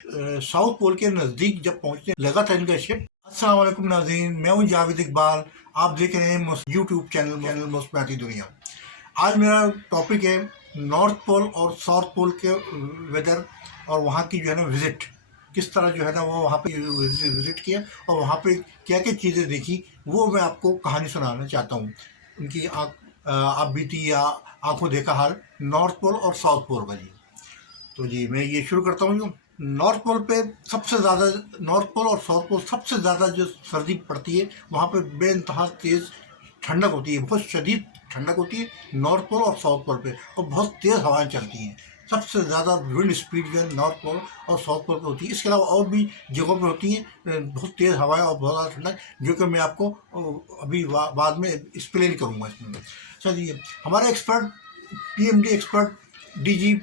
South pole के नज़दीक जब पहुंचने लगा था इनका शिप। अस्सलाम वालेकुम नाज़रीन, मैं हूं जावेद इकबाल। आप देख रहे हैं यूट्यूब चैनल मुस्कुराती दुनिया। आज मेरा टॉपिक है नॉर्थ पोल और साउथ पोल के वेदर और वहाँ की जो है ना विज़िट, किस तरह जो है ना वो वहाँ पे विज़िट किया और वहाँ पे क्या क्या चीज़ें देखी, वो मैं आपको कहानी सुनाना चाहता हूँ। उनकी आप बीती या आंखों देखा हाल नॉर्थ पोल और साउथ पोल का जी। तो जी मैं ये शुरू करता हूँ। नॉर्थ पोल पे सबसे ज़्यादा, नॉर्थ पोल और साउथ पोल सबसे ज़्यादा जो सर्दी पड़ती है वहाँ पे बेइंतहा तेज़ ठंडक होती है, बहुत शदीद ठंडक होती है नॉर्थ पोल और साउथ पोल पे, और बहुत तेज़ हवाएं चलती हैं। सबसे ज़्यादा विंड स्पीड जो है नॉर्थ पोल और साउथ पोल पर होती है। इसके अलावा और भी जगहों पर होती हैं बहुत तेज़ हवाएं और बहुत ज़्यादा ठंडक, जो कि मैं आपको अभी बाद में एक्सप्लेन करूँगा इसमें। चलिए, हमारे expert PMD expert DG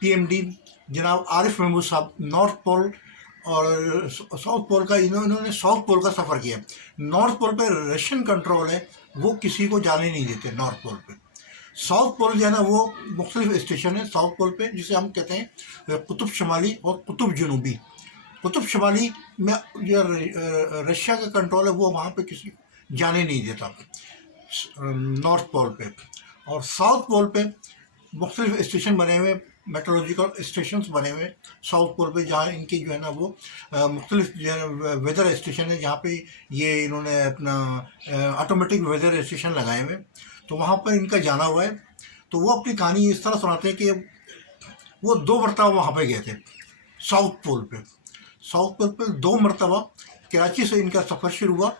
PMD जनाब आरिफ महमूद साहब नॉर्थ पोल और साउथ पोल का, इन्होंने साउथ पोल का सफ़र किया। नॉर्थ पोल पे रशियन कंट्रोल है, वो किसी को जाने नहीं देते नॉर्थ पोल पे। साउथ पोल जो है ना वो मुख्तलिफ स्टेशन है साउथ पोल पे, जिसे हम कहते हैं कुतुब शुमाली और कुतुब जनूबी। कुतुब शुमाली में जो रशिया का कंट्रोल है वो वहाँ पे किसी को जाने नहीं देता नॉर्थ पोल पे। और साउथ पोल पे मुख्तलिफ स्टेशन बने हुए, मेट्रोलॉजिकल स्टेशन बने हुए साउथ पोल पे, जहाँ इनकी जो है ना वो मुख्तलिफ जो है वेदर स्टेशन है, जहाँ पे ये इन्होंने अपना ऑटोमेटिक वेदर स्टेशन लगाए हुए, तो वहाँ पर इनका जाना हुआ है। तो वो अपनी कहानी इस तरह सुनाते हैं कि वो 2 मरतबा वहाँ पे गए थे साउथ पोल पे। साउथ पोल पे 2 मरतबा कराची से इनका सफ़र शुरू हुआ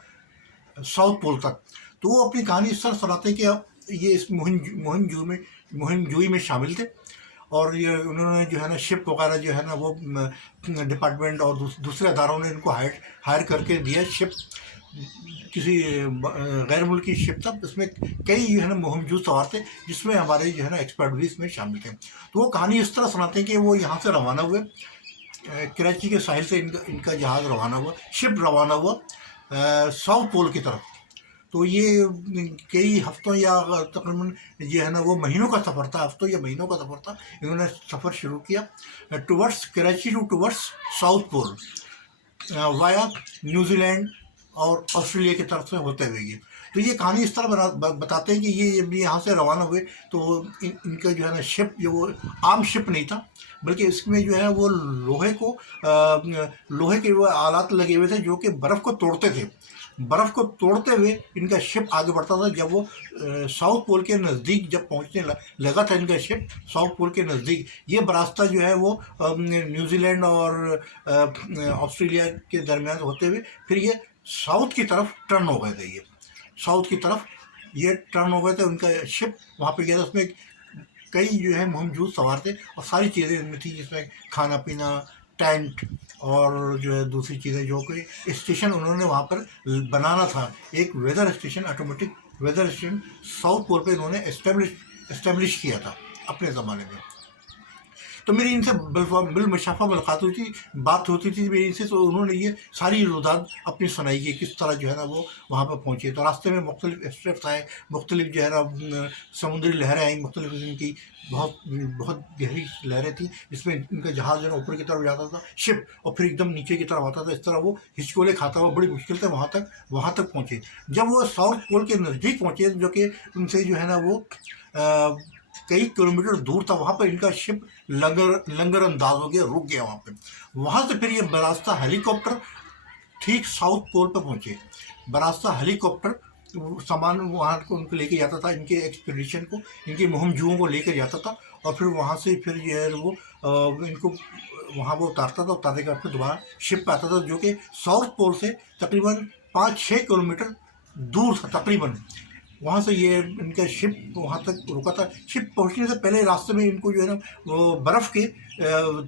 साउथ पोल तक। तो वो अपनी कहानी इस तरह सुनाते हैं कि अब ये इस मुहिम जुई में शामिल थे, और ये उन्होंने जो है ना शिप वगैरह जो है ना वो डिपार्टमेंट और दूसरे अदारों ने इनको हायर करके दिया शिप। किसी गैर मुल्की शिप था, इसमें कई जो है ना मुहिमजू सवार थे, जिसमें हमारे जो है ना एक्सपर्ट भी इसमें शामिल थे। तो वो कहानी इस तरह सुनाते हैं कि वो यहाँ से रवाना हुए, कराची के साहिल से इनका जहाज़ रवाना हुआ, शिप रवाना हुआ साउथ पोल की तरफ। तो ये कई हफ्तों या तकरीबन ये है ना वो महीनों का सफ़र था, हफ्तों या महीनों का सफ़र था। इन्होंने सफ़र शुरू किया towards Karachi towards south pole via New Zealand और ऑस्ट्रेलिया की तरफ से होते हुए ये। तो ये कहानी इस तरह बताते हैं कि ये जब यहाँ से रवाना हुए तो इनका जो है ना शिप, जो वो आम शिप नहीं था, बल्कि इसमें जो है वो लोहे के वो आलात लगे हुए थे जो कि बर्फ़ को तोड़ते थे। बर्फ़ को तोड़ते हुए इनका शिप आगे बढ़ता था। जब वो साउथ पोल के नज़दीक जब पहुंचने लगा था इनका शिप साउथ पोल के नज़दीक, ये रास्ता जो है वो न्यूजीलैंड और ऑस्ट्रेलिया के दरमियान होते हुए फिर ये साउथ की तरफ टर्न हो गए थे। ये साउथ की तरफ ये टर्न हो गए थे, उनका शिप वहाँ पे गया था। उसमें कई जो है मौजूद सवार थे और सारी चीज़ें इनमें थी, जिसमें खाना पीना, टेंट और जो है दूसरी चीज़ें, जो कि स्टेशन उन्होंने वहाँ पर बनाना था। एक weather station, automatic weather station south pole पे इन्होंने इस्टेब्लिश किया था अपने ज़माने में। तो मेरी इनसे बिलमुशाफा मुलाकात हुई थी, बात होती थी मेरी इनसे। तो उन्होंने ये सारी रुदात अपनी सुनाई कि किस तरह जो है ना वो वहाँ पर पहुँचे। तो रास्ते में मुख्तलिफ स्टेप्स आए, मुख्तलिफ जो है ना समुद्री लहरें आई, मुख्तलिफ इनकी बहुत बहुत गहरी लहरें थी, जिसमें इनका जहाज़ जो है ऊपर की तरफ जाता था शिप, और फिर एकदम नीचे की तरफ आता था। इस तरह वो हिचकोले खाता हुआ बड़ी मुश्किल से वहाँ तक पहुँचे। जब वो साउथ पोल के नज़दीक पहुँचे, जो कि उनसे जो है ना वो कई किलोमीटर दूर था, वहाँ पर इनका शिप लंगर अंदाज हो गया, रुक गया वहाँ पे। वहाँ से फिर ये बरास्ता हेलीकॉप्टर ठीक साउथ पोल पर पहुँचे। बरास्ता हेलीकॉप्टर सामान वहाँ को उनको लेके जाता था, इनके एक्सपीडिशन को, इनकी मुहिमजुओं को लेकर जाता था, और फिर वहाँ से फिर जो है वो इनको वहाँ वो उतारता था। उतारने के बाद फिर दोबारा शिप पे आता था, जो कि साउथ पोल से तकरीबन 5-6 किलोमीटर दूर था तकरीबन। वहाँ से ये इनका शिप वहाँ तक रुका था। शिप पहुँचने से पहले रास्ते में इनको जो है ना वो बर्फ़ के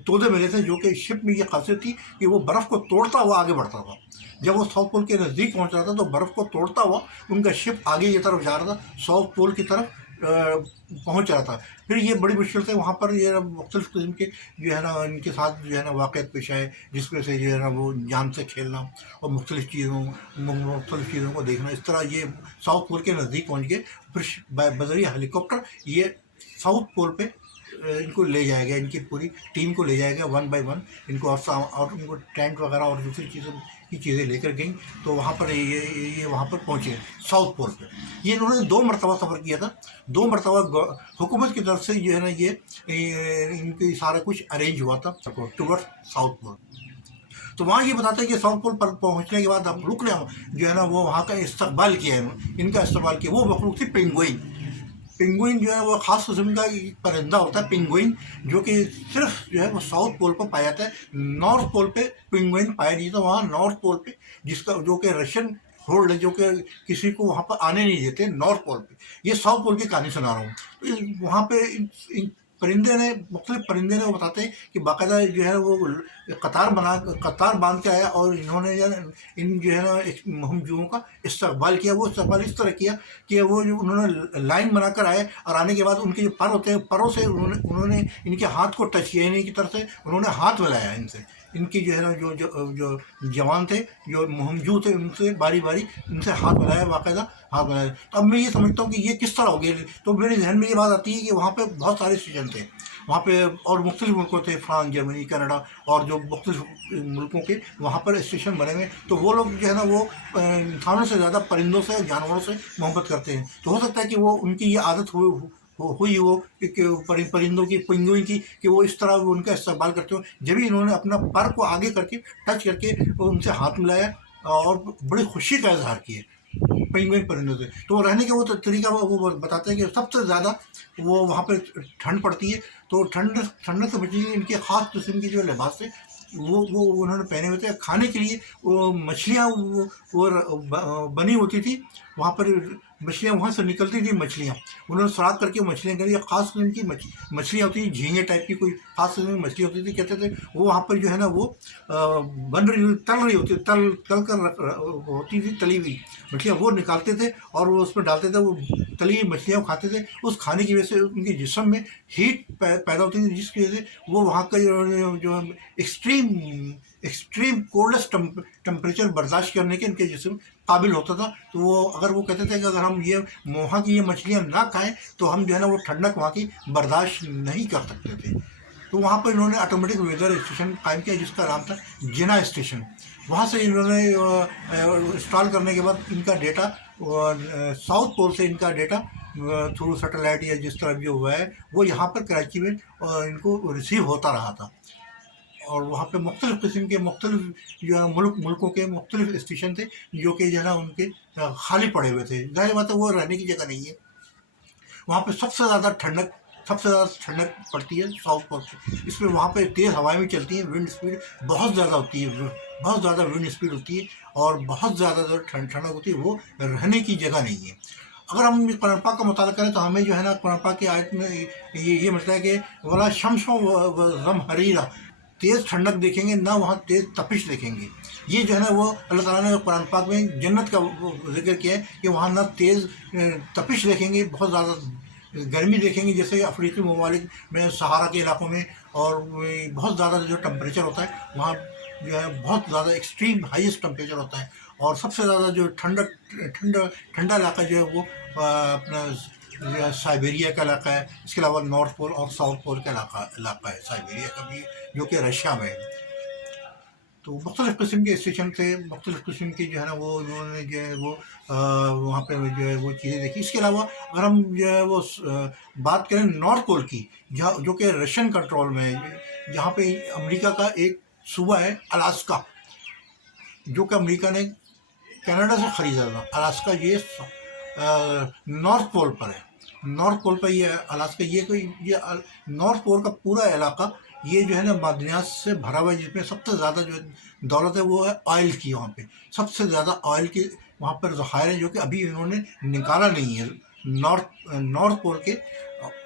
तोदे मिले थे, जो कि शिप में ये खासियत थी कि वो बर्फ़ को तोड़ता हुआ आगे बढ़ता था। जब वो साउथ पोल के नज़दीक पहुँच रहा था तो बर्फ़ को तोड़ता हुआ उनका शिप आगे की तरफ जा रहा था, साउथ पोल की तरफ पहुँच रहा था। फिर ये बड़ी मुश्किल से वहाँ पर ये मुख्तलिफ़ किस्म के जो है ना इनके साथ जो है ना वाक़यात पेश आए, जिसमें से जो है ना वो जान से खेलना और मुख्तलिफ़ चीज़ों को देखना। इस तरह ये साउथ पोल के नज़दीक पहुँच गए। फिर बज़रिया हेलीकॉप्टर ये साउथ पोल पे इनको ले जाएगा, इनकी पूरी टीम को ले जाएगा वन बाय वन इनको, और उनको टेंट वगैरह और दूसरी चीज़ें लेकर गई। तो वहाँ पर ये वहाँ पर पहुँचे साउथ पोल पे। ये इन्होंने 2 मरतबा सफ़र किया था, 2 मरतबा हुकूमत की तरफ से जो है ना ये इनकी सारा कुछ अरेंज हुआ था टूवर्ड्स साउथ पोल। तो वहाँ ये बताते हैं कि साउथ पोल पर पहुँचने के बाद अब रुक रहे जो है ना वो वहाँ का इस्तकबाल किया है, इनका इस्तकबाल किया। वो मखलूक थी पेंगुइन। पेंगुइन जो है वो ख़ास किस्म का परिंदा होता है पेंगुइन, जो कि सिर्फ जो है वो साउथ पोल पर पाया जाता है। नॉर्थ पोल पे पेंगुइन पाया नहीं था। वहाँ नॉर्थ पोल पे जिसका जो कि रशियन होल्ड है, जो कि किसी को वहाँ पर आने नहीं देते नॉर्थ पोल पे। ये साउथ पोल की कहानी सुना रहा हूँ। तो वहाँ पे इन परिंदे ने, मुख्तलिफ परिंदे ने वो बताते हैं कि बाकायदा जो है वो कतार बांध के आया और इन्होंने इन जो है ना मुहिमजूओं का इस्तकबाल किया। वो इस्तकबाल इस तरह किया कि वो जो उन्होंने लाइन बनाकर आए और आने के बाद उनके जो पर होते हैं, परों से उन्होंने इनके हाथ को टच किया, इन्हीं की तरफ से उन्होंने हाथ मिलाया इनसे। इनकी जो है ना जो जवान थे, जो मुहिमजू थे, उनसे बारी बारी इनसे हाथ मिलाया, बाकायदा हाथ मिलाया। तो अब मैं ये समझता हूँ कि ये किस तरह हो गया। तो मेरे जहन में ये बात आती है कि वहाँ पे बहुत सारे स्टेशन थे वहाँ पे, और मुख्तलिफ मुल्कों थे, फ्रांस, जर्मनी, कनाडा और जो मुख्तलिफ मुल्कों के वहाँ पर स्टेशन बने हुए। तो वो लोग जो है ना वो इंसानों से ज़्यादा परिंदों से, जानवरों से मोहब्बत करते हैं। तो हो सकता है कि वो उनकी ये आदत हुई वो परिंदों की, पेंगुइन की, कि वो इस तरह उनका इस्तेमाल करते हो। जब भी इन्होंने अपना पर को आगे करके टच करके उनसे हाथ मिलाया और बड़ी खुशी का इजहार किया पेंगुइन परिंदों से। तो रहने का वो तरीका वो बताते हैं कि सबसे ज़्यादा वो वहाँ पर ठंड पड़ती है। तो ठंड से बचने के लिए इनके ख़ास किस्म की जो लिबास थे वो उन्होंने पहने हुए थे। खाने के लिए वो मछलियाँ वो बनी होती थी वहाँ पर, मछलियाँ वहाँ से निकलती थी। मछलियाँ उन्होंने सुराख करके मछलियाँ करी, ख़ास किस्म की मछलियाँ होती थी, झींगे टाइप की कोई ख़ास किस्म की मछली होती थी। कहते थे वो वहाँ पर जो है ना वो बन रही तल रही होती, तल कर होती थी तली हुई मछलियाँ, वो निकालते थे और वो उसमें डालते थे। वो तली हुई मछलियाँ खाते थे। उस खाने की वजह से उनके जिस्म में हीट पैदा होती थी, जिसकी वजह से वो वहाँ का जो एक्सट्रीम कोल्डेस्ट टेम्परेचर बर्दाश्त करने के इनके जिस्म काबिल होता था। तो वो कहते थे कि अगर हम ये वहाँ की ये मछलियाँ ना खाएं तो हम जो है ना वो ठंडक वहाँ की बर्दाश्त नहीं कर सकते थे। तो वहाँ पर इन्होंने ऑटोमेटिक वेदर स्टेशन कायम किया जिसका नाम था जिना स्टेशन। वहाँ से इन्होंने इंस्टॉल करने के बाद इनका डेटा साउथ पोल से इनका डेटा थ्रू सैटेलाइट या जिस तरह जो हुआ है वो यहाँ पर कराची में इनको रिसीव होता रहा था। और वहाँ पे मुख्तलिफ़ किस्म के मुख्तलिफ जो है मुल्कों के मुख्तलिफ स्टेशन थे जो कि जो है ना उनके खाली पड़े हुए थे। जाहिर बात है वो रहने की जगह नहीं है। वहाँ पे सबसे ज़्यादा ठंडक पड़ती है साउथ पोल पे। इसमें वहाँ पे तेज़ हवाएं भी चलती हैं, विंड स्पीड बहुत ज़्यादा होती है, बहुत ज़्यादा विंड स्पीड होती है और बहुत ज़्यादा जो ठंडक होती है वो रहने की जगह नहीं है। अगर हम कुरान पाक का मुताला करें तो हमें जो है ना कुरान पाक की आयत में ये मिलता है कि वला शम्सो व गम हरीरा, तेज़ ठंडक देखेंगे ना वहाँ तेज़ तपिश देखेंगे। ये जो है ना वो अल्लाह ताला ने कुरान पाक में जन्नत का जिक्र किया है कि वहाँ ना तेज़ तपिश देखेंगे, बहुत ज़्यादा गर्मी देखेंगे, जैसे अफ्रीकी ममालिक में सहारा के इलाकों में, और बहुत ज़्यादा जो टेम्परेचर होता है वहाँ जो है बहुत ज़्यादा एक्सट्रीम हाईएस्ट टेम्परेचर होता है। और सबसे ज़्यादा जो ठंडा इलाका जो है वो अपना साइबेरिया का इलाका है। इसके अलावा नॉर्थ पोल और साउथ पोल का इलाका है साइबेरिया का भी, जो कि रशिया में है। तो मुख्तलिफ़ किस्म के स्टेशन थे, मुख्तलिफ़ किस्म की जो है ना वो उन्होंने जो है वो वहाँ पे जो है वो चीज़ें देखी। इसके अलावा अगर हम जो है वो बात करें नॉर्थ पोल की, जहाँ जो कि रशियन कंट्रोल में है, जहाँ पे अमेरिका का एक सूबा है अलास्का, जो कि अमेरिका ने कनाडा से ख़रीदा था। अलास्का ये नॉर्थ पोल पर है, नॉर्थ पोल पर ये अलास्का, ये नॉर्थ पोल का पूरा इलाका ये जो है ना मादनियात से भरा हुआ है, जिसमें सबसे ज़्यादा जो दौलत है वो है ऑयल की। वहाँ पे सबसे ज़्यादा ऑयल की वहाँ पर ज़खायर है, जो कि अभी इन्होंने निकाला नहीं है। नॉर्थ पोल के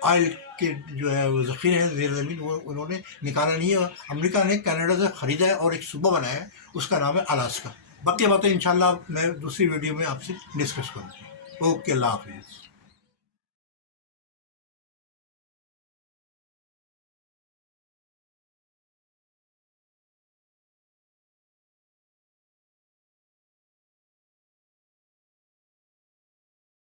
ऑयल के जो है वो ज़ख़ीरे हैं ज़ेर ज़मीन, वो उन्होंने निकाला नहीं है। अमेरिका ने कनाडा से ख़रीदा है और एक सूबा बनाया है, उसका नाम है अलास्का। बाकी बातें इंशाल्लाह मैं दूसरी वीडियो में आपसे डिस्कस करूँगा। ओके, अल्लाह हाफ़िज़।